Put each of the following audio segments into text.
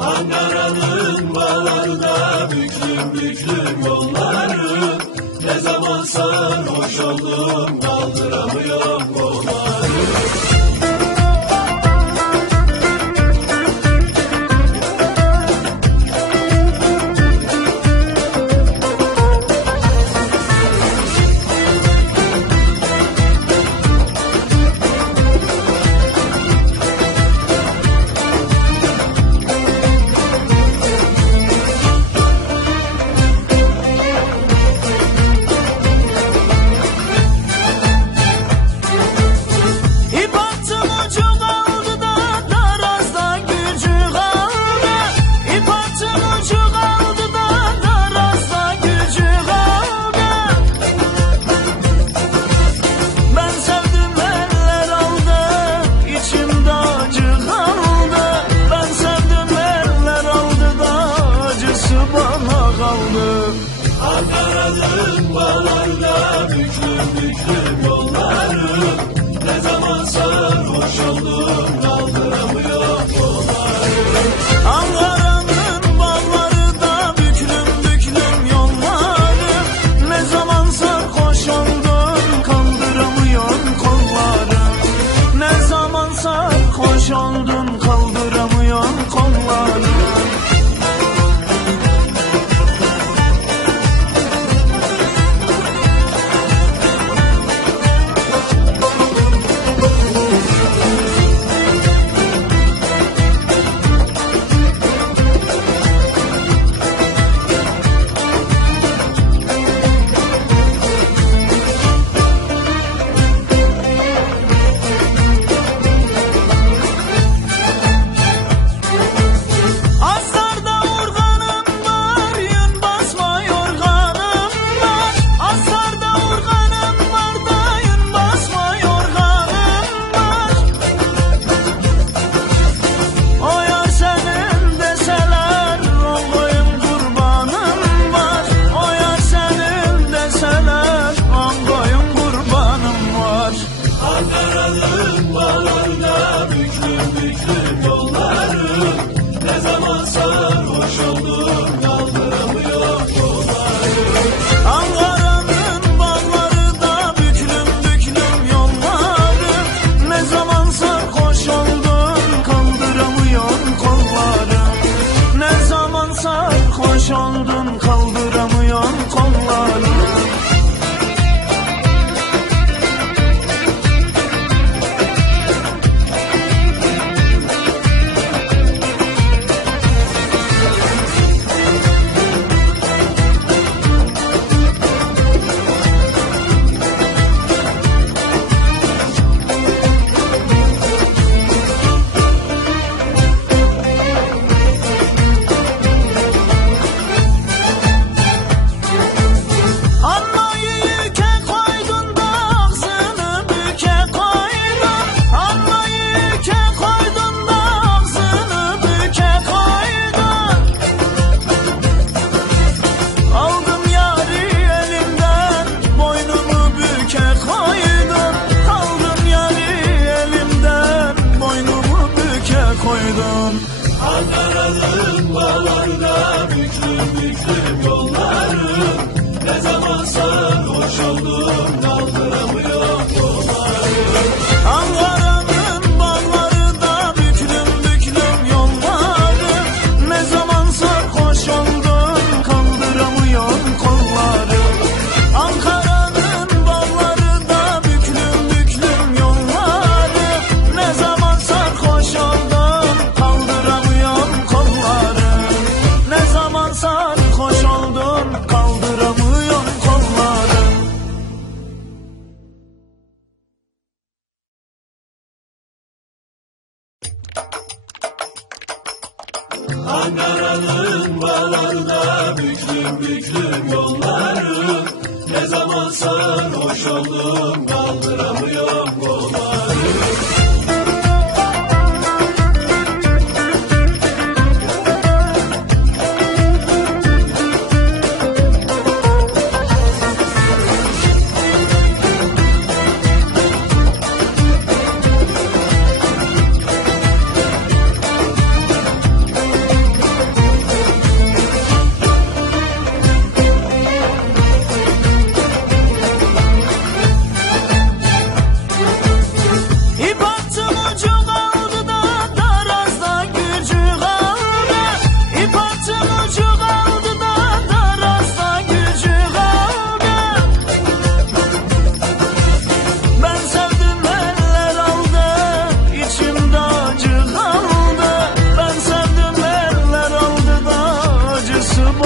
Ankara'nın bağlarda büklüm büklüm yolları. Ne zaman sarhoş oldum kaldıramıyorum kolları. güçlü Ankara'nın bağlarda büklüm büklüm yolları aralığın bağlarda büklüm büklüm yolları Ne zaman sarhoş oldum kaldıramıyorum.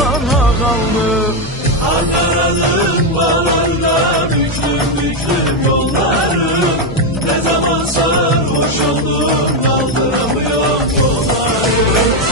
bana kaldı. Ankara'nın bağlarla büklüm büklüm yolları Ne zaman sarhoş oldum kaldıramıyor yolları